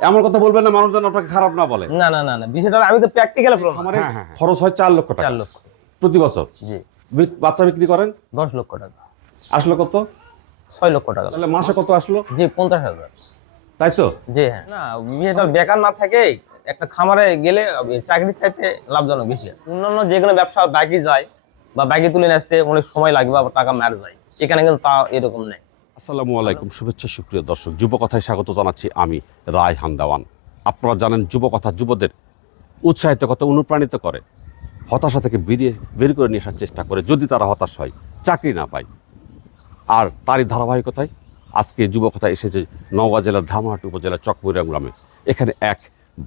এমন কথা বলবেন না মানুষ যেন আপনাকে খারাপ না বলে। না না না না বিষয়টা আমি তো প্র্যাকটিক্যাল প্রমাণ। খামারে খরচ হয় চার লক্ষ টাকা। চার লক্ষ। প্রতি বছর? জি। বাচ্চা বিক্রি করেন? দশ লক্ষ টাকা। আসলো কত? ছয় লক্ষ টাকা। তাহলে মাসে কত আসলো? জি পঞ্চাশ হাজার। তাই তো? জি হ্যাঁ। না বিষয়টা বেকার না থাকে একটা খামারে গেলে চাকরির চাইতে লাভজনক বেশি। অন্যান্য যে কোনো ব্যবসা বাকি যায় বা বাকি তুলে নিয়ে আসতে অনেক সময় লাগবে বা টাকা মার যায়। এখানে কিন্তু তা এরকম নেই। আসসালামু আলাইকুম শুভেচ্ছা সুপ্রিয় দর্শক। যুবকথায় স্বাগত জানাচ্ছি আমি রায় হান্দাওয়ান। আপনারা জানেন যুবকথা যুবদের উৎসাহিত কথা অনুপ্রাণিত করে হতাশা থেকে বেরিয়ে বের করে নিয়ে আসার চেষ্টা করে যদি তারা হতাশ হয় চাকরি না পায়। আর তারই ধারাবাহিকতায় আজকে যুবকথা এসেছে নওগাঁ জেলার ধামাহাট উপজেলার চকপুরিয়া গ্রামে। এখানে এক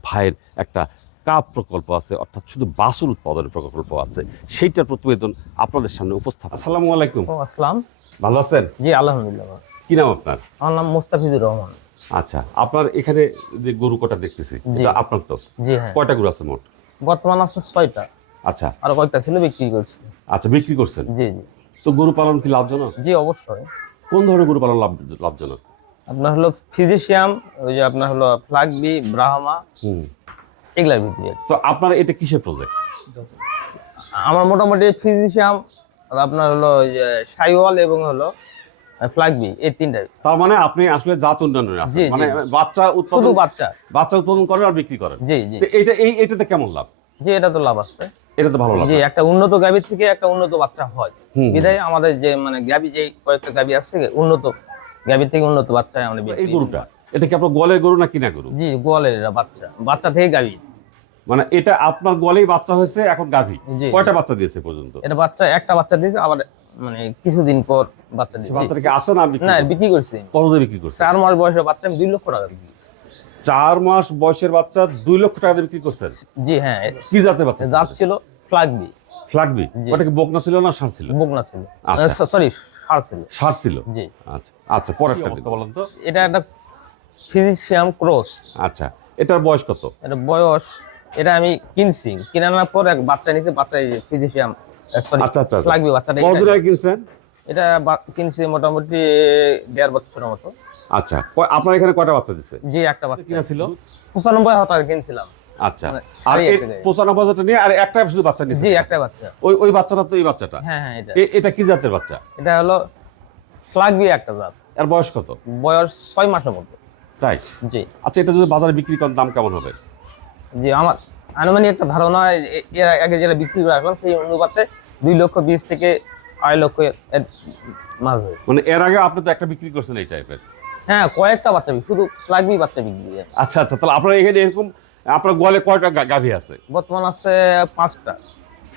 ভাইয়ের একটা কাপ প্রকল্প আছে অর্থাৎ শুধু বাসুর উৎপাদনের প্রকল্প আছে। সেইটার প্রতিবেদন আপনাদের সামনে উপস্থাপন আসসালামু আলাইকুম। আসসালাম। ভালো আছেন? জি আলহামদুলিল্লাহ কি নাম আপনার? আমার নাম মুস্তাফিজুর রহমান। আচ্ছা আপনার এখানে যে গরু কটা দেখতেছি এটা আপনার তো। জি হ্যাঁ। কয়টা গরু আছে মোট? বর্তমান আছে ছয়টা। আচ্ছা। আর কয়েকটা ছিল বিক্রি করছি। আচ্ছা বিক্রি করছেন? জি জি। তো গরু পালন কি লাভজনক? জি অবশ্যই। কোন ধরনের গরু পালন লাভ লাভজনক? আপনার হলো ফিজিশিয়াম ওই যে আপনার হলো ফ্লাগবি ব্রাহ্মা। হুম। এগুলা বিক্রি তো আপনার এটা কিসের প্রজেক্ট আমার মোটামুটি ফিজিশিয়াম আপনার হলো সাইওয়াল এবং হলো ফ্লাগবি এই তিনটাই। তার মানে আপনি আসলে জাত উন্নয়নের আছেন। জি, জি। মানে বাচ্চা উৎপাদন বাচ্চা। বাচ্চা উৎপাদন করেন আর বিক্রি করেন। জি জি। এটা এই এটাতে কেমন লাভ? জি এটা তো লাভ আছে। এটা তো ভালো লাভ। যে একটা উন্নত গাভী থেকে একটা উন্নত বাচ্চা হয়। বিধায় আমাদের যে মানে গাভী যে কয়েকটা গাভী আছে উন্নত গাভী থেকে উন্নত বাচ্চা আমরা এই গরুটা এটা কি আপনার গোয়ালের গরু না কিনা গরু? জি গোয়ালের বাচ্চা। বাচ্চা থেকে গাভী। মানে এটা আপনার গোয়ালেই বাচ্চা হয়েছে এখন গাভী। কয়টা বাচ্চা দিয়েছে পর্যন্ত? এটা বাচ্চা একটা বাচ্চা দিয়েছে আবার মানে কিছুদিন পর বাচ্চা দিয়েছে। বাচ্চাটা কি আসে না না বিক্রি করছি। কত দিয়ে বিক্রি করছে? চার মাস বয়সের বাচ্চা আমি দুই লক্ষ টাকা বিক্রি। চার মাস বয়সের বাচ্চা দুই লক্ষ টাকা দিয়ে বিক্রি করছেন? জি হ্যাঁ। কি জাতের বাচ্চা? জাত ছিল ফ্লাগবি ফ্লাগবি ওটা কি বকনা ছিল না ষাঁড় ছিল? বকনা ছিল। আচ্ছা। সরি সার ছিল। ষাঁড় ছিল? জি। আচ্ছা আচ্ছা পরেরটা দিন। বলেন তো? এটা একটা ফিজিশিয়াম ক্রস। আচ্ছা এটার বয়স কত? এটা বয়স এটা আমি কিনছি। কিনানোর পর এক বাচ্চা নিচে বাচ্চা ফিজিশিয়াম সরি আচ্ছা, আচ্ছা, আচ্ছা। লাগবে বাচ্চাটা কতদিন এটা- আগে কিনছেন? এটা কিনছি মোটামুটি দেড় বছরের মতো। আচ্ছা আপনার এখানে কয়টা বাচ্চা দিচ্ছে জি একটা বাচ্চা। কিনা ছিল? পঁচানব্বই হাজার টাকা কিনছিলাম। আচ্ছা মানে আর। পঁচানব্বই হাজারটা নিয়ে আর একটা শুধু বাচ্চা জি একটা বাচ্চা। ওই ওই বাচ্চাটা তো এই বাচ্চাটা? হ্যাঁ হ্যাঁ এটা। এটা কি জাতের বাচ্চা? এটা হলো ফ্লাগবি একটা জাত। এর বয়স কত? বয়স ছয় মাসের মতো। তাই? জি। আচ্ছা এটা যদি বাজারে বিক্রি করেন দাম কেমন হবে? জি আমার আনুমানিক একটা ধারণা এর আগে যেটা বিক্রি করে রাখলাম সেই অনুপাতে দুই লক্ষ বিশ থেকে আড়াই লক্ষ মাঝে মানে এর আগে আপনি তো একটা বিক্রি করছেন এই টাইপের হ্যাঁ কয়েকটা বাচ্চা বিক্রি শুধু লাগবেই বাচ্চা বিক্রি আচ্ছা আচ্ছা তাহলে আপনার এখানে এরকম আপনার গোয়ালে কয়টা গাভী আছে? বর্তমান আছে পাঁচটা।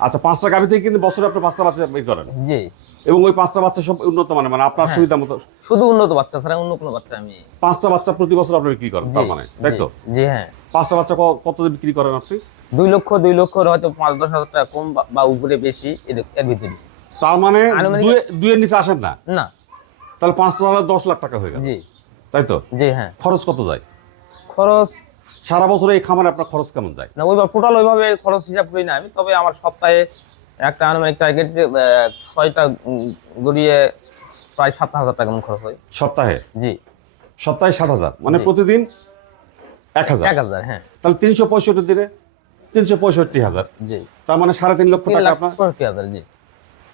আচ্ছা পাঁচটা গাভী থেকে কিন্তু বছরে আপনি পাঁচটা বাচ্চা করেন। জি। এবং ওই পাঁচটা বাচ্চা সব উন্নত মানে মানে আপনার হ্যাঁ। সুবিধা মতো। শুধু উন্নত বাচ্চা ছাড়া অন্য কোনো বাচ্চা আমি পাঁচটা বাচ্চা প্রতি বছর আপনি বিক্রি করেন তার মানে তাই তো? জি হ্যাঁ। পাঁচটা বাচ্চা কত বিক্রি করেন আপনি? দুই লক্ষ দুই লক্ষ হয়তো পাঁচ দশ হাজার টাকা কম বা- উপরে বেশি এর- ভিতরে। তার মানে দুইয়ের নিচে আসেন না? না। তাহলে পাঁচটা হলে দশ লাখ টাকা হয়ে গেল। জি। তাই তো? জি হ্যাঁ। খরচ কত যায়? খরচ সারা বছরে এই খামারে আপনার খরচ কেমন যায়? না ওইভাবে টোটাল ওইভাবে খরচ হিসাব করি না আমি তবে আমার সপ্তাহে একটা আনুমানিক টার্গেট ছয়টা গড়িয়ে প্রায় সাত হাজার টাকা খরচ হয়। সপ্তাহে? জি। সপ্তাহে সাত হাজার? মানে প্রতিদিন এক হাজার? এক হাজার হ্যাঁ। তাহলে তিনশো পঁয়ষট্টি দিনে তিনশো পঁয়ষট্টি হাজার। জি। তার মানে সাড়ে তিন লক্ষ টাকা আপনার পঁয়ষট্টি হাজার জি।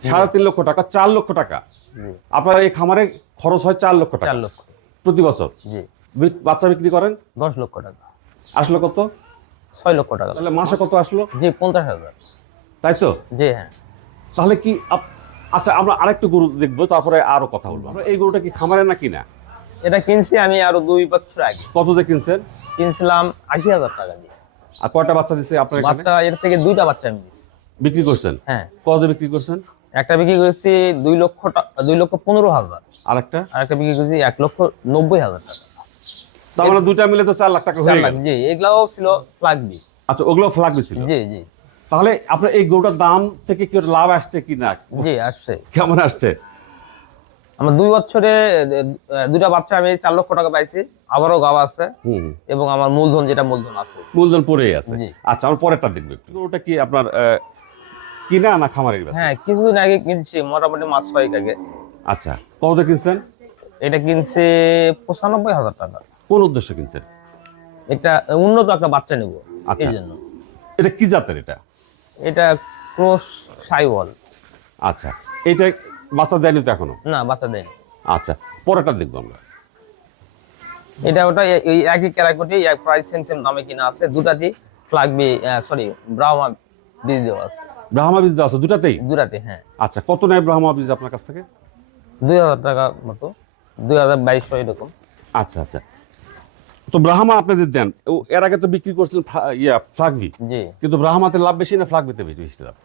সাড়ে তিন লক্ষ টাকা চার লক্ষ টাকা। আপনার এই খামারে খরচ হয় চার লক্ষ টাকা। চার লক্ষ। প্রতি বছর? জি। বাচ্চা বিক্রি করেন? দশ লক্ষ টাকা। আসলো কত? ছয় লক্ষ টাকা। তাহলে মাসে কত আসলো? জি পঞ্চাশ হাজার। তাই তো? জি হ্যাঁ। তাহলে কি আচ্ছা আমরা আরেকটু গরু দেখব তারপরে আরও কথা বলব আমরা। এই গরুটা কি খামারে না? কিনা এটা কিনছি আমি আরও দুই বছর আগে। কত দিয়ে কিনছেন? কিনছিলাম আশি হাজার টাকা দিয়ে। আর কয়টা বাচ্চা দিছে আপনার এখানে? বাচ্চা এর থেকে দুইটা বাচ্চা আমি দিচ্ছি বিক্রি করছেন? হ্যাঁ। কত দিয়ে বিক্রি করছেন? একটা বিক্রি করেছি দুই লক্ষ টাকা দুই লক্ষ পনেরো হাজার। আর একটা আর একটা বিক্রি করেছি এক লক্ষ নব্বই হাজার টাকা। তার মানে দুইটা মিলে তো চার লাখ টাকা হয়ে গেল। জি এগুলাও ছিল লাগবে আচ্ছা ওগুলো ফ্লাগবি ছিল? জি জি। তাহলে আপনার এই গরুটার দাম থেকে কি লাভ আসছে কি না? জি আসছে। কেমন আসছে? আমার দুই বছরে দুইটা বাচ্চা আমি চার লক্ষ টাকা পাইছি আবারও গাওয়া আছে। হুম এবং আমার মূলধন যেটা মূলধন আছে। মূলধন পড়েই আছে। আচ্ছা আমার পরেরটা একটু। গরুটা কি আপনার কিনা না খামারের হ্যাঁ কিছুদিন আগে কিনছি মোটামুটি মাস ছয়েক আগে। আচ্ছা কত কিনছেন? এটা কিনছে পঁচানব্বই হাজার টাকা। কোন উদ্দেশ্যে কিনছেন? একটা উন্নত একটা বাচ্চা নেব আচ্ছা। এই জন্য। এটা কি জাতের এটা? এটা ক্রোশ সাইওয়াল। আচ্ছা এটা বাচ্চা দেয়নি তো এখনও? না বাচ্চা দেয়নি। আচ্ছা পরেরটা দেখব আমরা। এটা ওটা এই একই ক্যারাকটি এক প্রাইস সেম সেম দামে কিনা আছে। দুটাতেই ফ্লাগবি সরি ব্রাহ্মা বীজ দেওয়া আছে। ব্রাহ্মা বীজ দেওয়া আছে দুটাতেই? দুটাতে হ্যাঁ। আচ্ছা কত নেয় ব্রাহ্মা বীজ আপনার কাছ থেকে? দুই হাজার টাকা মতো। দুই হাজার বাইশশো এরকম। আচ্ছা আচ্ছা। তো ব্রাহ্মা আপনি যে দেন ও এর আগে তো বিক্রি করছিলেন ইয়া ফ্লাগভি কিন্তু ব্রাহ্মাতে লাভ বেশি না ফ্লাগভিতে বেশি বেশি লাভ?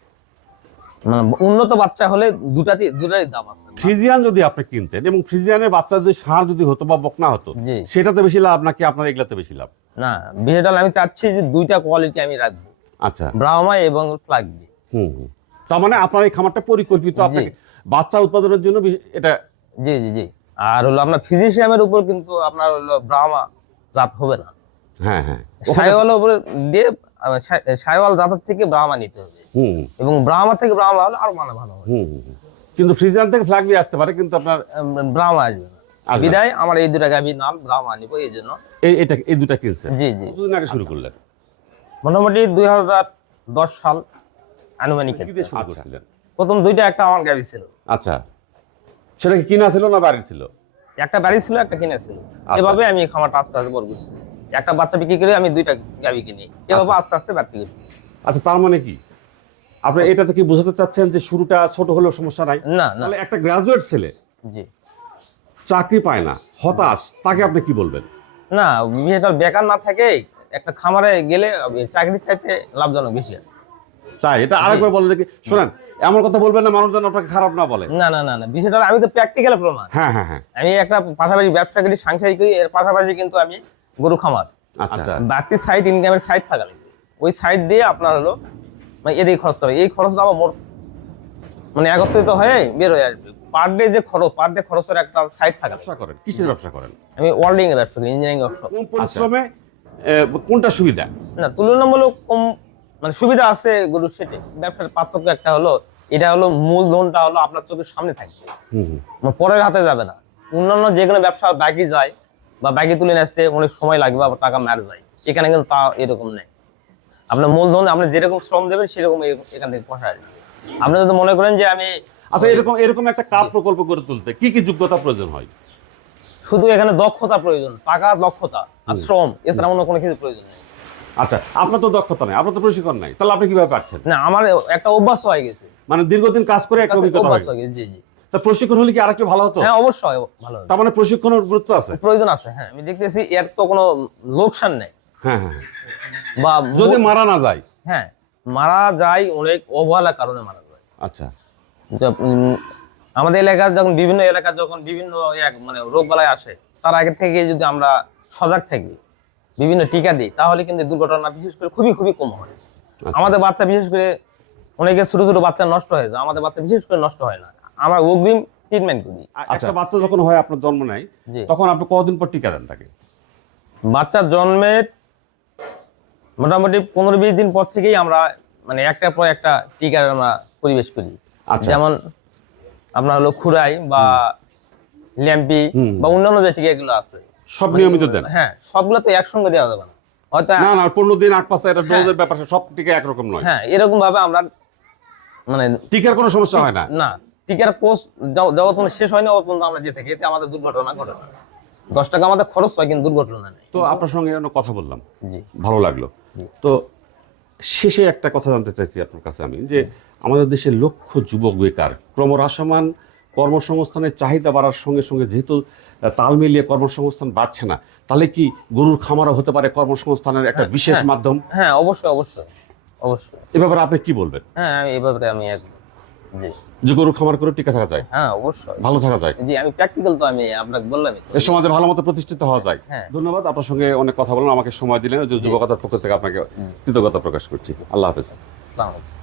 মানে উন্নত বাচ্চা হলে দুটাতে দুটারই দাম আছে। ফ্রিজিয়ান যদি আপনি কিনতেন এবং ফ্রিজিয়ানের বাচ্চা যদি সার যদি হতো বা বকনা হতো। সেটাতে বেশি লাভ নাকি আপনার এগুলাতে বেশি লাভ? না বিষয়টা আমি চাচ্ছি যে দুইটা কোয়ালিটি আমি রাখব। আচ্ছা। ব্রাহ্মা এবং ফ্লাগবি হুম তার মানে আপনার এই খামারটা পরিকল্পিত আপনাকে বাচ্চা উৎপাদনের জন্য এটা জি জি জি। আর হলো আপনার ফিজিশিয়ামের উপর কিন্তু আপনার হলো ব্রাহ্মা জাত হবে না। হ্যাঁ হ্যাঁ। সাইওয়ালের উপরে দিয়ে আবার জাতের থেকে ব্রাহ্মা নিতে হবে। হুম। হুম, এবং ব্রাহ্মা থেকে ব্রাহ্মা হলে আরও মানে ভালো হবে। হুম হুম, হুম। কিন্তু ফ্রিজিয়ান থেকে ফ্লাগভি আসতে পারে কিন্তু আপনার ব্রাহ্মা আসবে না। বিদায় আমার এই দুটা গাভী নাল ব্রাহ্মা নিবো এই জন্য। এটা এই দুটা কিনছেন? জি জি। কতদিন আগে শুরু করলেন? মোটামুটি দুই হাজার দশ সাল আনুমানিক করছিলেন? প্রথম দুইটা একটা আমার গাভী ছিল। আচ্ছা। সেটা কি কিনা ছিল না বাড়ির ছিল? একটা বাড়ি ছিল একটা কিনে ছিল। আচ্ছা। এভাবে আমি খামারটা আস্তে আস্তে বড় করছি। একটা বাচ্চা বিক্রি করে আমি দুইটা গাভী কিনি। এভাবে আস্তে আস্তে বাড়তে গেছি আচ্ছা তার মানে কি? আপনি এটা থেকে বোঝাতে চাচ্ছেন যে শুরুটা ছোট হলেও সমস্যা নাই? না তাহলে একটা গ্রাজুয়েট ছেলে জি। চাকরি পায় না হতাশ তাকে আপনি কি বলবেন? না বিশেষত বেকার না থাকে একটা খামারে গেলে চাকরি চাইতে লাভজনক বেশি আছে। তাই এটা আরেকবার বলে দেখি। শোনেন এমন কথা বলবেন না মানুষ যেন আপনাকে খারাপ না বলে। না না না না বিষয়টা আমি তো প্র্যাকটিক্যাল প্রমাণ। হ্যাঁ হ্যাঁ হ্যাঁ। আমি একটা পাশাপাশি ব্যবসা করি সাংসারিক করি এর পাশাপাশি কিন্তু আমি গরু খামার। আচ্ছা। বাড়তি সাইড ইনকামের সাইড থাকা লাগবে। ওই সাইড দিয়ে আপনার হলো মানে এদিকে খরচ করে এই খরচটা আমার মোট মানে একত্রিত হয়ে বের হয়ে আসবে। পার ডে যে খরচ পার ডে খরচের একটা সাইড থাকা ব্যবসা করেন কিসের ব্যবসা করেন? আমি ওয়ার্ল্ডিং এর ব্যবসা করি ইঞ্জিনিয়ারিং ব্যবসা কোন পরিশ্রমে কোনটা সুবিধা? না তুলনামূলক কম মানে সুবিধা আছে গরুর সেটে। ব্যবসার পার্থক্য একটা হলো এটা হলো মূলধনটা হলো আপনার চোখের সামনে থাকবে। হুম। মানে পরের হাতে যাবে না। অন্যান্য যে কোনো ব্যবসা বাইকে যায় বা বাইকে তুলে আসতে অনেক সময় লাগবে বা টাকা মার যায় এখানে কিন্তু তা এরকম নেই। আপনার মূলধন আপনি যেরকম শ্রম দেবেন সেরকম এখান থেকে পয়সা আসবে। আপনি যদি মনে করেন যে আমি আচ্ছা এরকম এরকম একটা কাপ প্রকল্প করে তুলতে কি কি যোগ্যতা প্রয়োজন হয়? শুধু এখানে দক্ষতা প্রয়োজন টাকা দক্ষতা আর শ্রম এছাড়া অন্য কোনো কিছু প্রয়োজন নেই। আচ্ছা আপনার তো দক্ষতা নাই আপনার তো প্রশিক্ষণ নাই তাহলে আপনি কীভাবে পাচ্ছেন না আমার একটা অভ্যাস হয়ে গেছে। মানে দীর্ঘদিন কাজ করে একটা অভিজ্ঞতা অভ্যাস হয়ে গেছে জি জি। তা প্রশিক্ষণ হলে কি আরেকটু ভালো হতো? হ্যাঁ অবশ্যই ভালো হবে। তার মানে প্রশিক্ষণের গুরুত্ব আছে? প্রয়োজন আছে হ্যাঁ। আমি দেখতেছি এর তো কোনো লোকসান নেই। হ্যাঁ হ্যাঁ হ্যাঁ। বা যদি মারা না যায়? হ্যাঁ মারা যায় অনেক অবহেলার কারণে মারা যায়। আচ্ছা। আমাদের এলাকার যখন বিভিন্ন এলাকার যখন বিভিন্ন এক- মানে রোগ বালাই আসে তার আগে থেকে যদি আমরা সজাগ থাকি বিভিন্ন টিকা দিই তাহলে কিন্তু দুর্ঘটনা বিশেষ করে খুবই খুবই কম হয়। আচ্ছা। আমাদের বাচ্চা বিশেষ করে অনেকে ছোট ছোট বাচ্চা নষ্ট হয়ে যায় আমাদের বাচ্চা বিশেষ করে নষ্ট হয় না। আমরা অগ্রিম ট্রিটমেন্ট করি। একটা বাচ্চা যখন হয় আপনার জন্ম নেয় তখন আপনি কতদিন পর টিকা দেন তাকে? বাচ্চার জন্মের মোটামুটি পনেরো বিশ দিন পর থেকেই আমরা মানে একটার পর একটা টিকার আমরা পরিবেশ করি। আচ্ছা। যেমন আপনার হলো খুরাই বা ল্যাম্পি বা অন্যান্য যে টিকাগুলো আছে সব নিয়মিত দেন। হ্যাঁ সবগুলো তো একসঙ্গে দেওয়া যাবে না। হয়তো না না পনেরো দিন আগ পাশে এটা ডোজের ব্যাপার সব টিকা একরকম নয়। হ্যাঁ এরকম ভাবে আমরা মানে টিকার কোনো সমস্যা হয় না। না টিকার কোর্স যতক্ষণ শেষ হয় না ততক্ষণ আমরা যে থাকি এতে আমাদের দুর্ঘটনা ঘটে দশ টাকা আমাদের খরচ হয় কিন্তু দুর্ঘটনা নেই। তো আপনার সঙ্গে অনেক কথা বললাম। জি। ভালো লাগল। তো শেষে একটা কথা জানতে চাইছি আপনার কাছে আমি যে আমাদের দেশের লক্ষ যুবক বেকার ক্রমহ্রাসমান কর্মসংস্থানের চাহিদা বাড়ার সঙ্গে সঙ্গে যেহেতু তাল মিলিয়ে কর্মসংস্থান বাড়ছে না তাহলে কি গরুর খামারও হতে পারে কর্মসংস্থানের একটা বিশেষ হ্যাঁ। মাধ্যম? হ্যাঁ অবশ্যই অবশ্যই অবশ্যই। এ ব্যাপারে আপনি কি বলবেন? হ্যাঁ এই ব্যাপারে আমি এক যে গরু খামার করে টিকা থাকা যায়? হ্যাঁ অবশ্যই। ভালো থাকা যায়? জি আমি প্র্যাকটিক্যাল তো আমি আপনাকে বললামই তো। এ সমাজে ভালো মতো প্রতিষ্ঠিত হওয়া যায়। হ্যাঁ। ধন্যবাদ আপনার সঙ্গে অনেক কথা বললাম আমাকে সময় দিলেন যুবকতার পক্ষ থেকে আপনাকে কৃতজ্ঞতা প্রকাশ করছি। আল্লাহ হাফেজ। আসসালামু আলাইকুম।